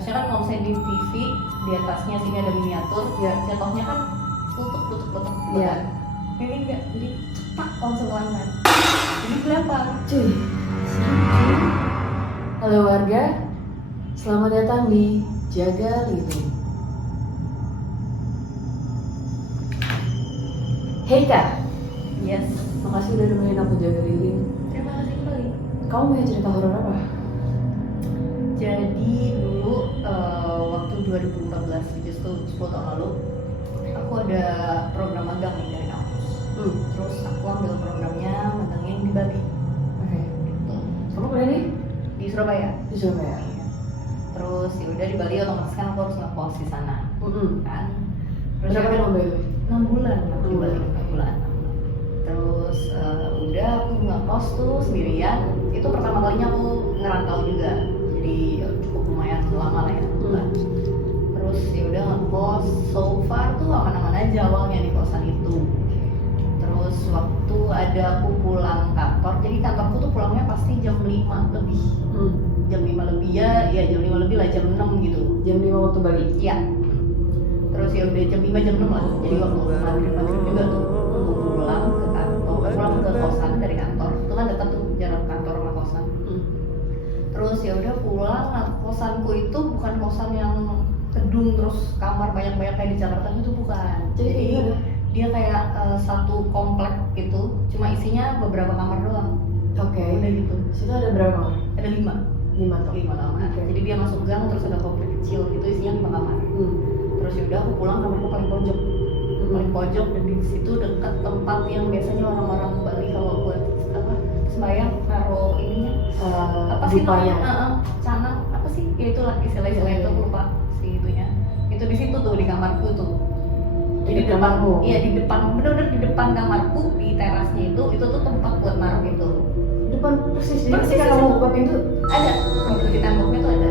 harusnya kan kalau misalnya di TV di atasnya sini ada miniatur, Iya. jatuhnya kan tutup gitu Iya. kan. Ini enggak, jadi cepat langsung langgan. Jadi kelihatan. Cuy. Halo warga, selamat datang di Jaga Lilin. Hey Kak, Yes. makasih udah nemenin aku Jaga Lilin. Terima kasih kembali. Kamu punya cerita horor apa? Jadi dulu waktu 2014, justru 10 tahun lalu, aku ada program magang nih dari kampus. Terus aku ambil programnya matangin di Bali. Oke. Gitu. Kamu kuliah Di Surabaya. di Surabaya? Terus ya udah di Bali otomatis kan aku harus ngekos di sana kan. Terus Berapa lama itu? 6 bulan aku di Bali, 6 6 bulan. Terus udah aku ngekos tuh sendirian. Itu pertama kalinya aku ngerantau juga. Jadi cukup lumayan lama lah ya. Terus ya udah ngekos, so far tuh aman-aman aja awalnya di kosan itu. Terus waktu ada aku pulang kantor, jadi kantorku tuh pulangnya pasti jam 5 lebih. Jam 5 lebih ya jam 5 lebih lah, jam 6 gitu. Jam 5 waktu Bali? Iya. Terus ya udah jam 5 jam 6 lah. Jadi waktu maghrib juga tuh aku pulang ke kantor, pulang ke kosan dari kantor. Itu kan dekat tuh jarak kantor sama kosan. Terus ya udah pulang, nah kosanku itu bukan kosan yang gedung terus kamar banyak-banyak kayak di Jakarta gitu, bukan. Jadi gimana? Dia kayak satu komplek gitu, cuma isinya beberapa kamar doang. Oke. Udah gitu. Situ ada berapa kamar? Ada 5 tuh. 5 kamar. Oke. Jadi dia masuk gang terus ada komplek kecil gitu isinya 5 kamar. Terus yaudah aku pulang kamarku paling pojok. Paling pojok, dan di situ dekat tempat yang biasanya orang-orang Bali kalau buat apa sembahyang taruh ininya apa sih Dupanya. namanya? Canang apa sih? Ya itulah istilah-istilah itu, aku lupa si itunya. Itu di situ tuh di kamarku tuh. Di kamarmu? Iya, di depan, bener-bener di depan kamarku, di terasnya itu tuh tempat buat naruh gitu. Depan persis. Jadi Persis, ketika kamu buka pintu Ada, di temboknya tuh ada.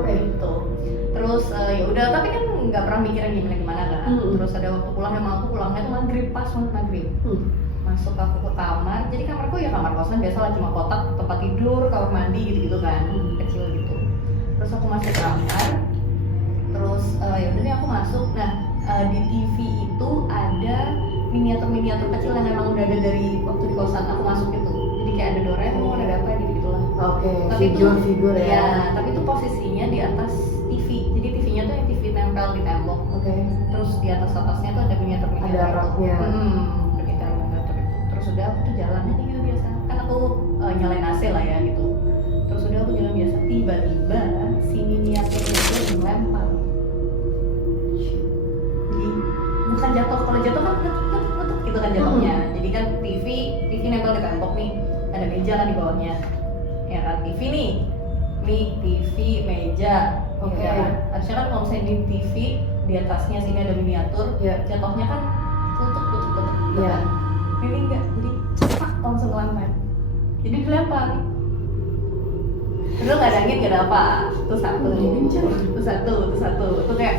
oke. Gitu. Terus ya udah, tapi kan nggak pernah mikirin gimana kan. Terus ada waktu pulang, memang aku pulangnya tuh maghrib, pas banget maghrib. Masuk aku ke kamar, jadi kamarku ya kamar kosan biasa lah, cuma kotak tempat tidur, kamar mandi gitu-gitu kan, kecil gitu. Terus aku masuk kamar, terus ya udah nih aku masuk. Nah di TV itu ada miniatur kecil yang memang udah ada dari waktu di kosan aku masuk itu. Jadi kayak ada Doraemon, ada apa gitu-gitulah. Oke, Tapi figur ya. Ya, tapi itu posisinya di atas TV. Jadi TV-nya tuh yang TV nempel di tembok. Oke. Terus di atasnya tuh ada miniatur Ada raknya. Ada miniatur itu. Terus udah aku tuh jalannya gitu biasa. Kan aku nyalain AC lah ya gitu. Terus udah aku jalan biasa, tiba-tiba si miniaturnya itu melempar. Jadi bukan jatuh, kalau jatuh kan letuk gitu kan jatuhnya. Jadi kan TV nempel di tembok nih. Ada meja kan di bawahnya. Ya kan TV nih TV, meja. Oke. Ya kan? Harusnya kan kalau misalnya di TV di atasnya sini ada miniatur, jatuhnya kan tutup gitu Iya. kan. Ini enggak, jadi cepat langsung lantai. Jadi dilempar. Terus nggak ada angin, nggak ada apa. Itu satu. Itu kayak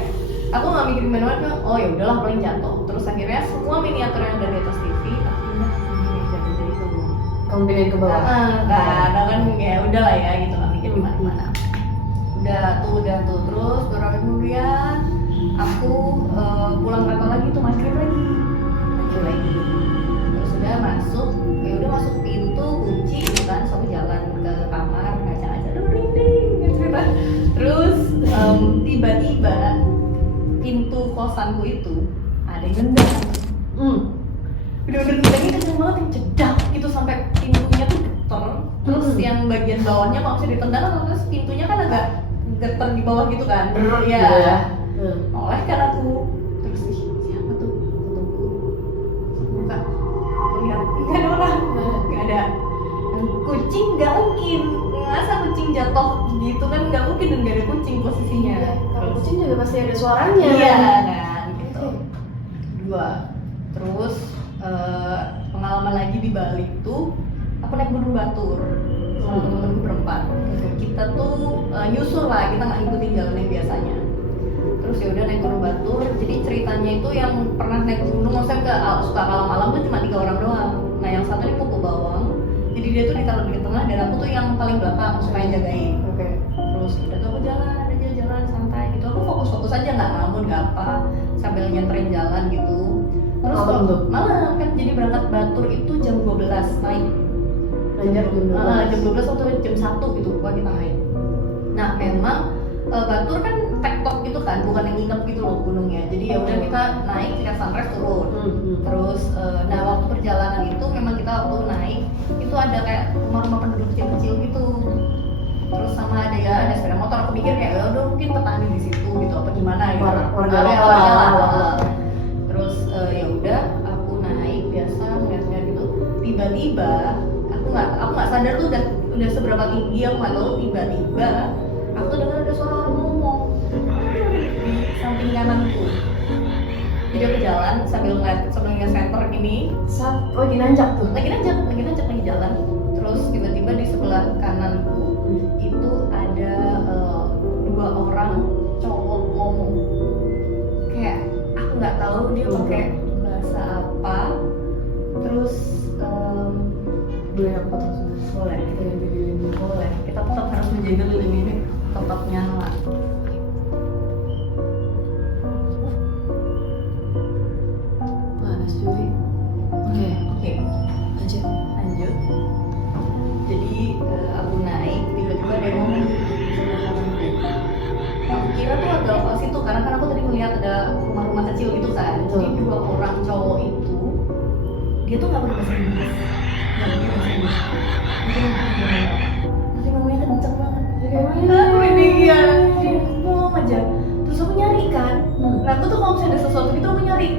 aku nggak mikirin mana-mana. Oh ya udahlah, paling jatuh. Terus akhirnya semua miniatur yang ada di atas TV aku pindah di meja itu. Kamu pindahin ke bawah? Karena kan ya udahlah ya gitu, nggak mikir gimana. Udah tuh. Terus beberapa hari kemudian aku pulang kantor lagi tuh, maghrib lagi. Terus udah masuk pintu, kunci gitu kan, so aku jalan ke kamar, ngaca-ngaca, aduh merinding cerita. Terus tiba-tiba pintu kosanku itu ada yang nendang. Bener-bener nendangnya kenceng banget, yang cedak gitu sampai pintunya tuh getar. Terus yang bagian bawahnya kalau bisa ditendang, terus pintunya kan agak getar di bawah gitu kan. Ya. Oleh kan aku, terus siapa tuh? Buka, lihat nggak ada orang, nggak ada. Kucing nggak mungkin, masa kucing jatuh gitu kan, nggak mungkin, dan nggak ada kucing posisinya. Kalau kucing juga pasti ada suaranya. Iya kan, gitu. Dua. Terus pengalaman lagi di Bali tuh, aku naik gunung Batur sama temen-temenku berempat. Kita tuh nyusur lah, kita nggak ikutin jalan yang biasanya. Terus ya udah naik gunung Batur. Jadi ceritanya itu yang pernah naik gunung, maksudnya suka malam-malam tuh cuma 3 orang doang. Nah yang satu ini Pupu Bawang, jadi dia tuh ditaruh di tengah dan aku tuh yang paling belakang supaya jagain. Terus udah tuh aku jalan fokus aja, nggak ngelamun nggak apa, sambil nyenterin jalan gitu. Terus Malam tuh? malam kan, jadi berangkat Batur itu jam 12 naik. Lanjut Jam 12 atau jam 1 gitu gua kita naik. Nah memang Batur kan tektok gitu kan, bukan yang nginep gitu loh gunungnya. Jadi ya udah kita naik, lihat sunrise turun. Terus nah waktu perjalanan itu memang kita waktu naik itu ada kayak rumah-rumah penduduk kecil-kecil gitu. Terus sama ada ya ada sepeda motor. Aku pikir kayak ya udah mungkin petani di situ gitu apa gimana gitu. Warga Ada lokal. lah. Terus ya udah aku naik biasa ngeliat-ngeliat gitu. Tiba-tiba aku nggak sadar tuh udah seberapa tinggi, aku nggak tahu. Tiba-tiba aku dengar ada suara orang ngomong di samping kananku. Jadi aku jalan sambil ngeliat center gini, Saat lagi nanjak tuh. lagi jalan. Terus tiba-tiba di sebelah kananku itu ada 2 orang cowok ngomong. Kayak aku nggak tahu dia pakai bahasa apa. Terus Boleh aku potong boleh kita yang video ini. boleh kita tetap harus menjaga lilin ini tetap nyala. Panas cuy. Oke, Oke, lanjut. jadi aku naik, tiba-tiba ada yang ngomong sama kananku. Aku kira tuh agak lokal situ karena kan aku tadi melihat ada rumah-rumah kecil gitu kan. Jadi 2 orang cowok itu dia tuh nggak pakai bahasa Inggris, tapi ngomongnya kenceng banget. Dia ngomong aja. Terus aku nyari kan. Nah aku tuh kalau misalnya ada sesuatu gitu aku nyari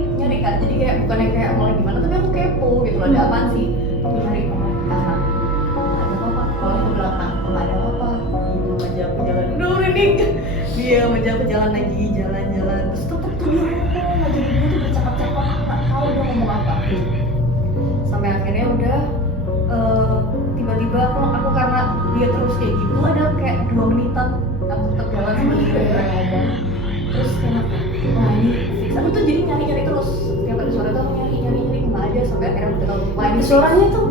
kan. Jadi kayak bukan yang kayak malah gimana, tapi aku kepo gitu loh, ada apaan sih? Aku nyari kalau ke kanan nggak ada apa-apa, kalau ke belakang nggak ada apa-apa. Diam aja aku jalan. Diam aja aku jalan lagi, jalan. Terus tetep tuh dia ngomong aja, dia tuh bercakap-cakap, aku nggak tahu dia ngomong apa. Sampai akhirnya udah tiba-tiba aku karena dia terus kayak gitu ada kayak 2 menitan aku tetap jalan sama dia ngomong. Terus kayak wah ini fix. Aku tuh jadi nyari terus tiap ada suara tuh aku nyari nggak ada, sampai akhirnya aku tahu wah ini Suaranya tuh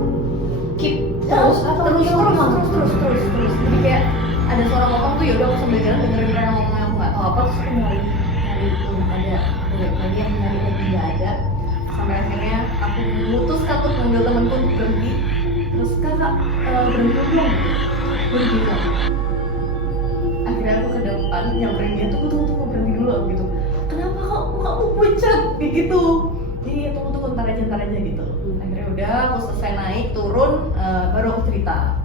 keep terus terus jadi kayak ada suara ngomong tuh ya udah aku sambil jalan dengerin mereka ngomong, aku nggak tahu apa. Terus aku nyari itu nggak ada, aku lihat lagi aku nyari lagi nggak ada. Sampai akhirnya aku memutuskan untuk manggil temanku untuk berhenti. Terus kakak berhenti dong, berhenti dong. Akhirnya aku ke depan nyamperin dia, tunggu berhenti dulu gitu. Kenapa kok kamu pucat kayak gitu? Jadi ya tunggu ntar aja gitu. Akhirnya udah aku selesai naik turun, baru aku cerita.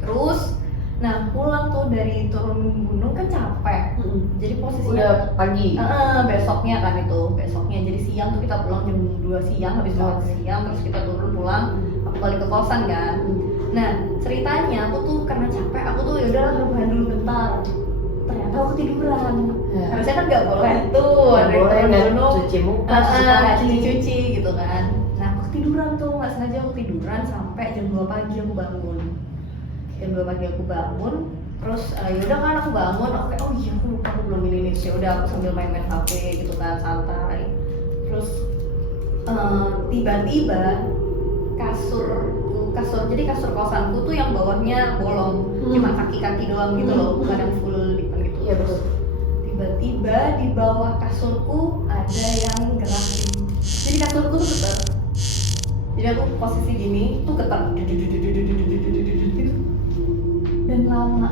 Terus nah pulang tuh dari turun gunung kan capek. Jadi posisinya udah pagi. Besoknya kan itu besoknya, jadi siang tuh kita pulang jam 2 siang, habis makan siang terus kita turun pulang, aku balik ke kosan kan. Nah ceritanya aku tuh karena capek, aku tuh yaudah rebahan dulu bentar. Ternyata aku ketiduran. Harusnya kan nggak boleh tuh, ada turun gunung cuci muka, cuci gitu kan. Nah aku ketiduran tuh, nggak sengaja aku tiduran sampai jam 2 pagi aku bangun. Terus yaudah kan aku bangun, aku kayak oh iya aku lupa aku belum ini sih. Udah aku sambil main-main HP gitu kan, santai. Terus tiba-tiba kasur jadi kasur kosanku tuh yang bawahnya bolong, cuma kaki-kaki doang gitu loh, bukan yang full depan gitu. Iya betul. Tiba-tiba di bawah kasurku ada yang gerakin. Jadi kasurku tuh getar. Jadi aku posisi gini tuh getar gitu. Dan lama.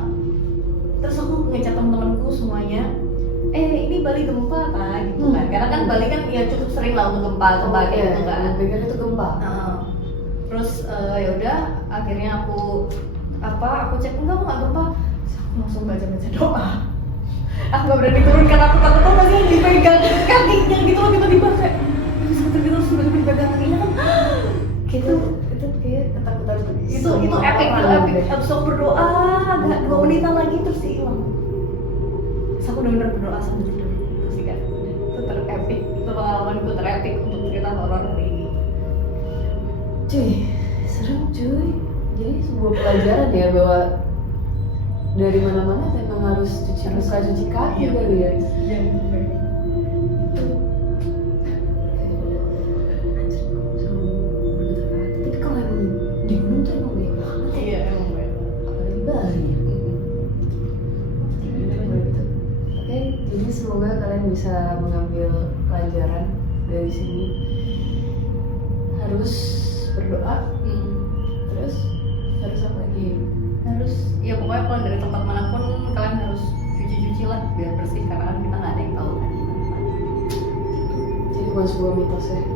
Terus aku ngechat temen-temenku semuanya, ini Bali gempa kan gitu kan. Karena kan Bali kan ya cukup sering lah untuk gempa kayak gitu kan. Pikir itu gempa. Terus ya udah akhirnya aku cek enggak aku nggak gempa. Terus aku langsung baca doa. Aku nggak berani turun karena aku takut masih dipegang kakinya gitu loh, tiba-tiba kayak terus tiba-tiba dipegang kakinya kan gitu. Itu kayak ketakutan itu epic. Abis aku berdoa agak 2 menitan lagi terus hilang. Terus aku benar-benar berdoa sambil tidur terus sih kan. Itu terepik, itu pengalamanku terepik untuk cerita horor hari ini. Cuy, serem cuy. Jadi sebuah pelajaran ya bahwa dari mana-mana memang harus cuci muka, cuci kaki kali ya. Tapi kalau emang di gunung tuh emang banyak banget. Iya emang banyak. Apalagi Bali. Oke, jadi semoga kalian bisa mengambil pelajaran dari sini. Harus berdoa, terus harus apa lagi? Harus ya pokoknya kalau dari tempat manapun kalian harus cuci lah biar bersih karena kan kita nggak ada yang tahu kan. Jadi bukan sebuah mitos ya.